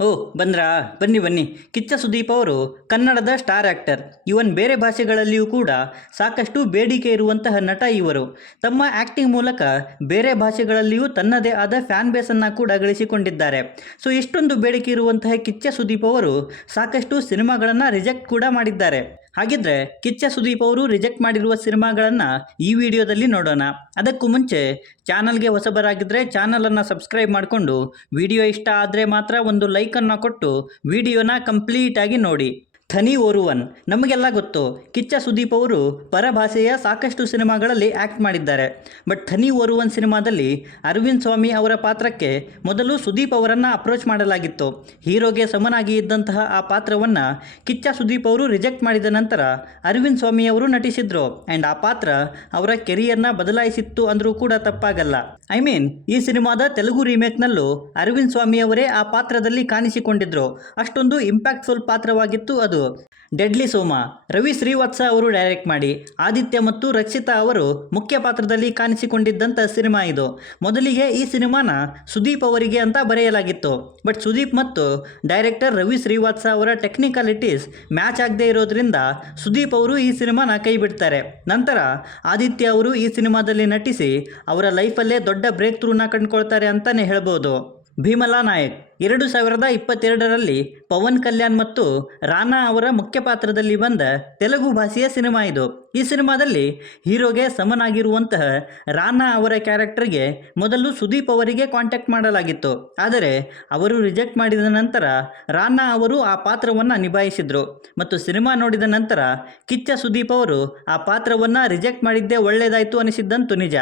ಓ ಬಂದ್ರಾ, ಬನ್ನಿ ಬನ್ನಿ. ಕಿಚ್ಚ ಸುದೀಪ್ ಅವರು ಕನ್ನಡದ ಸ್ಟಾರ್ ಆ್ಯಕ್ಟರ್. ಇವನ್ ಬೇರೆ ಭಾಷೆಗಳಲ್ಲಿಯೂ ಕೂಡ ಸಾಕಷ್ಟು ಬೇಡಿಕೆ ಇರುವಂತಹ ನಟ ಇವರು. ತಮ್ಮ ಆ್ಯಕ್ಟಿಂಗ್ ಮೂಲಕ ಬೇರೆ ಭಾಷೆಗಳಲ್ಲಿಯೂ ತನ್ನದೇ ಆದ ಫ್ಯಾನ್ ಬೇಸನ್ನು ಕೂಡ ಗಳಿಸಿಕೊಂಡಿದ್ದಾರೆ. ಸೊ ಇಷ್ಟೊಂದು ಬೇಡಿಕೆ ಇರುವಂತಹ ಕಿಚ್ಚ ಸುದೀಪ್ ಅವರು ಸಾಕಷ್ಟು ಸಿನಿಮಾಗಳನ್ನು ರಿಜೆಕ್ಟ್ ಕೂಡ ಮಾಡಿದ್ದಾರೆ. ಹಾಗಿದ್ರೆ ಕಿಚ್ಚ ಸುದೀಪ್ ಅವರು ರಿಜೆಕ್ಟ್ ಮಾಡಿರುವ ಸಿನಿಮಾಗಳನ್ನು ಈ ವಿಡಿಯೋದಲ್ಲಿ ನೋಡೋಣ. ಅದಕ್ಕೂ ಮುಂಚೆ ಚಾನಲ್ಗೆ ಹೊಸಬರಾಗಿದ್ದರೆ ಚಾನಲನ್ನು ಸಬ್ಸ್ಕ್ರೈಬ್ ಮಾಡಿಕೊಂಡು ವಿಡಿಯೋ ಇಷ್ಟ ಆದರೆ ಮಾತ್ರ ಒಂದು ಲೈಕನ್ನು ಕೊಟ್ಟು ವಿಡಿಯೋನ ಕಂಪ್ಲೀಟಾಗಿ ನೋಡಿ. ಥನಿ ಓರುವನ್ ನಮಗೆಲ್ಲ ಗೊತ್ತು, ಕಿಚ್ಚ ಸುದೀಪ್ ಅವರು ಪರಭಾಷೆಯ ಸಾಕಷ್ಟು ಸಿನಿಮಾಗಳಲ್ಲಿ ಆ್ಯಕ್ಟ್ ಮಾಡಿದ್ದಾರೆ. ಬಟ್ ಥನಿ ಓರುವನ್ ಸಿನಿಮಾದಲ್ಲಿ ಅರವಿಂದ್ ಸ್ವಾಮಿ ಅವರ ಪಾತ್ರಕ್ಕೆ ಮೊದಲು ಸುದೀಪ್ ಅವರನ್ನು ಅಪ್ರೋಚ್ ಮಾಡಲಾಗಿತ್ತು. ಹೀರೋಗೆ ಸಮನಾಗಿ ಇದ್ದಂತಹ ಆ ಪಾತ್ರವನ್ನು ಕಿಚ್ಚ ಸುದೀಪ್ ಅವರು ರಿಜೆಕ್ಟ್ ಮಾಡಿದ ನಂತರ ಅರವಿಂದ್ ಸ್ವಾಮಿ ಅವರು ನಟಿಸಿದ್ರು. ಆ್ಯಂಡ್ ಆ ಪಾತ್ರ ಅವರ ಕೆರಿಯರ್ನ ಬದಲಾಯಿಸಿತ್ತು ಅಂದರೂ ಕೂಡ ತಪ್ಪಾಗಲ್ಲ. ಈ ಸಿನಿಮಾದ ತೆಲುಗು ರೀಮೇಕ್ನಲ್ಲೂ ಅರವಿಂದ್ ಸ್ವಾಮಿ ಅವರೇ ಆ ಪಾತ್ರದಲ್ಲಿ ಕಾಣಿಸಿಕೊಂಡಿದ್ರು. ಅಷ್ಟೊಂದು ಇಂಪ್ಯಾಕ್ಟ್ಫುಲ್ ಪಾತ್ರವಾಗಿತ್ತು ಅದು. ಡೆಡ್ಲಿ ಸೋಮ ರವಿ ಶ್ರೀವತ್ಸ ಅವರು ಡೈರೆಕ್ಟ್ ಮಾಡಿ ಆದಿತ್ಯ ಮತ್ತು ರಕ್ಷಿತಾ ಅವರು ಮುಖ್ಯ ಪಾತ್ರದಲ್ಲಿ ಕಾಣಿಸಿಕೊಂಡಿದ್ದಂಥ ಸಿನಿಮಾ ಇದು. ಮೊದಲಿಗೆ ಈ ಸಿನಿಮಾನ ಸುದೀಪ್ ಅವರಿಗೆ ಅಂತ ಬರೆಯಲಾಗಿತ್ತು. ಬಟ್ ಸುದೀಪ್ ಮತ್ತು ಡೈರೆಕ್ಟರ್ ರವಿ ಶ್ರೀವತ್ಸ ಅವರ ಟೆಕ್ನಿಕಾಲಿಟೀಸ್ ಮ್ಯಾಚ್ ಆಗದೆ ಇರೋದ್ರಿಂದ ಸುದೀಪ್ ಅವರು ಈ ಸಿನಿಮಾನ ಕೈ ಬಿಡ್ತಾರೆ. ನಂತರ ಆದಿತ್ಯ ಅವರು ಈ ಸಿನಿಮಾದಲ್ಲಿ ನಟಿಸಿ ಅವರ ಲೈಫಲ್ಲೇ ದೊಡ್ಡ ಬ್ರೇಕ್ ಥ್ರೂನ ಕಂಡುಕೊಳ್ತಾರೆ ಅಂತಲೇ ಹೇಳ್ಬೋದು. ಭೀಮಲಾ ನಾಯಕ್ 2022ರಲ್ಲಿ ಪವನ್ ಕಲ್ಯಾಣ್ ಮತ್ತು ರಾನಾ ಅವರ ಮುಖ್ಯ ಪಾತ್ರದಲ್ಲಿ ಬಂದ ತೆಲುಗು ಭಾಷೆಯ ಸಿನಿಮಾ ಇದು. ಈ ಸಿನಿಮಾದಲ್ಲಿ ಹೀರೋಗೆ ಸಮನಾಗಿರುವಂತಹ ರಾನಾ ಅವರ ಕ್ಯಾರೆಕ್ಟರ್ಗೆ ಮೊದಲು ಸುದೀಪ್ ಅವರಿಗೆ ಕಾಂಟ್ಯಾಕ್ಟ್ ಮಾಡಲಾಗಿತ್ತು. ಆದರೆ ಅವರು ರಿಜೆಕ್ಟ್ ಮಾಡಿದ ನಂತರ ರಾನಾ ಅವರು ಆ ಪಾತ್ರವನ್ನು ನಿಭಾಯಿಸಿದರು. ಮತ್ತು ಸಿನಿಮಾ ನೋಡಿದ ನಂತರ ಕಿಚ್ಚ ಸುದೀಪ್ ಅವರು ಆ ಪಾತ್ರವನ್ನು ರಿಜೆಕ್ಟ್ ಮಾಡಿದ್ದೇ ಒಳ್ಳೆಯದಾಯಿತು ಅನಿಸಿದ್ದಂತೂ ನಿಜ.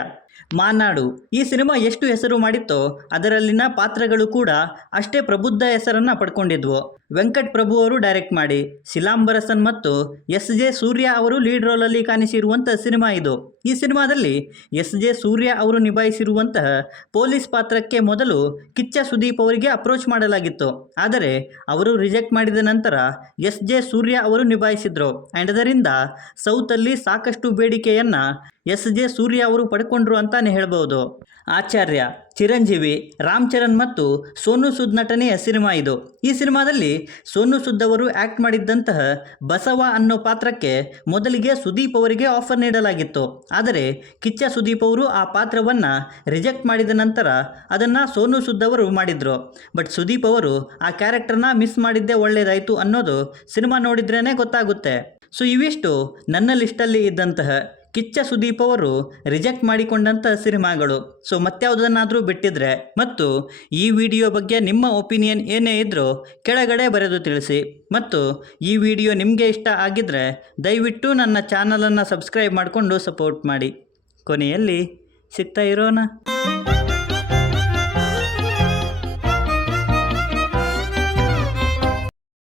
ಮಾನಾಡು ಈ ಸಿನಿಮಾ ಎಷ್ಟು ಹೆಸರು ಮಾಡಿತ್ತೋ ಅದರಲ್ಲಿನ ಪಾತ್ರಗಳು ಕೂಡ ಅಷ್ಟೇ ಪ್ರಬುದ್ಧ ಹೆಸರನ್ನು ಪಡ್ಕೊಂಡಿದ್ವು. ವೆಂಕಟ್ ಪ್ರಭು ಅವರು ಡೈರೆಕ್ಟ್ ಮಾಡಿ ಶಿಲಾಂಬರಸನ್ ಮತ್ತು ಎಸ್.ಜೆ. ಸೂರ್ಯ ಅವರು ಲೀಡ್ ರೋಲಲ್ಲಿ ಕಾಣಿಸಿರುವಂತಹ ಸಿನಿಮಾ ಇದು. ಈ ಸಿನಿಮಾದಲ್ಲಿ ಎಸ್.ಜೆ. ಸೂರ್ಯ ಅವರು ನಿಭಾಯಿಸಿರುವಂತಹ ಪೊಲೀಸ್ ಪಾತ್ರಕ್ಕೆ ಮೊದಲು ಕಿಚ್ಚ ಸುದೀಪ್ ಅವರಿಗೆ ಅಪ್ರೋಚ್ ಮಾಡಲಾಗಿತ್ತು. ಆದರೆ ಅವರು ರಿಜೆಕ್ಟ್ ಮಾಡಿದ ನಂತರ ಎಸ್.ಜೆ. ಸೂರ್ಯ ಅವರು ನಿಭಾಯಿಸಿದ್ರು. ಆ್ಯಂಡ್ ಅದರಿಂದ ಸೌತಲ್ಲಿ ಸಾಕಷ್ಟು ಬೇಡಿಕೆಯನ್ನು ಎಸ್.ಜೆ. ಸೂರ್ಯ ಅವರು ಪಡ್ಕೊಂಡ್ರು ಅಂತಾನೆ ಹೇಳ್ಬೋದು. ಆಚಾರ್ಯ ಚಿರಂಜೀವಿ, ರಾಮ್ ಚರಣ್ ಮತ್ತು ಸೋನು ಸೂದ್ ನಟನೆಯ ಸಿನಿಮಾ ಇದು. ಈ ಸಿನಿಮಾದಲ್ಲಿ ಸೋನು ಸೂದ್ ಅವರು ಆ್ಯಕ್ಟ್ ಮಾಡಿದ್ದಂತಹ ಬಸವ ಅನ್ನೋ ಪಾತ್ರಕ್ಕೆ ಮೊದಲಿಗೆ ಸುದೀಪ್ ಅವರಿಗೆ ಆಫರ್ ನೀಡಲಾಗಿತ್ತು. ಆದರೆ ಕಿಚ್ಚ ಸುದೀಪ್ ಅವರು ಆ ಪಾತ್ರವನ್ನು ರಿಜೆಕ್ಟ್ ಮಾಡಿದ ನಂತರ ಅದನ್ನು ಸೋನು ಸೂದ್ ಅವರು ಮಾಡಿದರು. ಬಟ್ ಸುದೀಪ್ ಅವರು ಆ ಕ್ಯಾರೆಕ್ಟರ್ನ ಮಿಸ್ ಮಾಡಿದ್ದೇ ಒಳ್ಳೆಯದಾಯಿತು ಅನ್ನೋದು ಸಿನಿಮಾ ನೋಡಿದ್ರೇ ಗೊತ್ತಾಗುತ್ತೆ. ಸೊ ಇವಿಷ್ಟು ನನ್ನ ಲಿಸ್ಟಲ್ಲಿ ಇದ್ದಂತಹ ಕಿಚ್ಚ ಸುದೀಪ್ ಅವರು ರಿಜೆಕ್ಟ್ ಮಾಡಿಕೊಂಡಂಥ ಸಿನಿಮಾಗಳು. ಸೊ ಮತ್ಯಾವುದನ್ನಾದರೂ ಬಿಟ್ಟಿದ್ರೆ ಮತ್ತು ಈ ವಿಡಿಯೋ ಬಗ್ಗೆ ನಿಮ್ಮ ಒಪಿನಿಯನ್ ಏನೇ ಇದ್ದರೂ ಕೆಳಗಡೆ ಬರೆದು ತಿಳಿಸಿ. ಮತ್ತು ಈ ವಿಡಿಯೋ ನಿಮಗೆ ಇಷ್ಟ ಆಗಿದ್ದರೆ ದಯವಿಟ್ಟು ನನ್ನ ಚಾನಲನ್ನು ಸಬ್ಸ್ಕ್ರೈಬ್ ಮಾಡಿಕೊಂಡು ಸಪೋರ್ಟ್ ಮಾಡಿ. ಕೊನೆಯಲ್ಲಿ ಸಿಗ್ತಾ ಇರೋಣ.